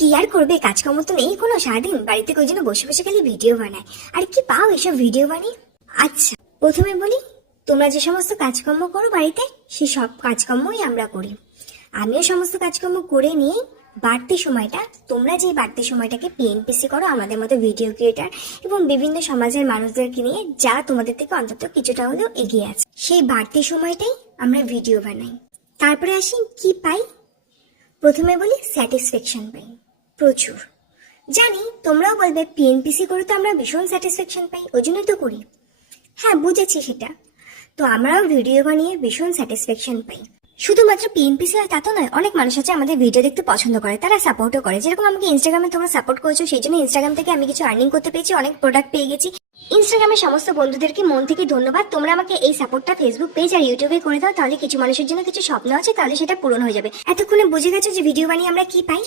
কি আর করবে, কাজকর্ম তো নেই কোনো, সারাদিন বাড়িতে ওই জন্য বসে বসে খালি ভিডিও বানায়। আর কি পাও এসব ভিডিও বানিয়ে? আচ্ছা, প্রথমে বলি, তোমরা যে সমস্ত কাজকর্ম করো বাড়িতে, সেই সব কাজকর্মই আমরা করি। আমিও সমস্ত কাজকর্ম করে নিয়ে বাড়তি সময়টা, তোমরা যে বাড়তি সময়টাকে পিএনপিসি করো আমাদের মতো ভিডিও ক্রিয়েটার এবং বিভিন্ন সমাজের মানুষদেরকে নিয়ে, যারা তোমাদের থেকে অন্তত কিছুটা হলেও এগিয়ে আছে, সেই বাড়তি সময়টাই আমরা ভিডিও বানাই। তারপরে আসি কি পাই। প্রথমে বলি স্যাটিসফ্যাকশন পাই প্রচুর। জানি তোমরাও বলবে পিএনপিসি করে তো আমরা ভীষণ স্যাটিসফ্যাকশন পাই, ওই জন্যই তো করি। হ্যাঁ, বুঝেছি সেটা। তো আমরাও ভিডিও বানিয়ে ভীষণ স্যাটিসফ্যাকশন পাই। শুধুমাত্র পিএনপিসি আর তা তো নয়, অনেক মানুষ আছে আমাদের ভিডিও দেখতে পছন্দ করে, তারা সাপোর্টও করে। যেরকম আমাকে ইনস্টাগ্রামে তোমরা সাপোর্ট করেছো, সেই জন্য ইনস্টাগ্রাম থেকে আমি কিছু আর্নিং করতে পেরেছি, অনেক প্রোডাক্ট পেয়ে গেছি। ইনস্টাগ্রামের সমস্ত বন্ধুদেরকে মন থেকে ধন্যবাদ। তোমরা আমাকে এই সাপোর্টটা ফেসবুক পেজ আর ইউটিউবে করে দাও, তাহলে কিছু মানুষের জন্য কিছু স্বপ্ন আছে, তাহলে সেটা পূরণ হয়ে যাবে। এতক্ষণে বুঝে গেছো যে ভিডিও বানিয়ে আমরা কি পাই।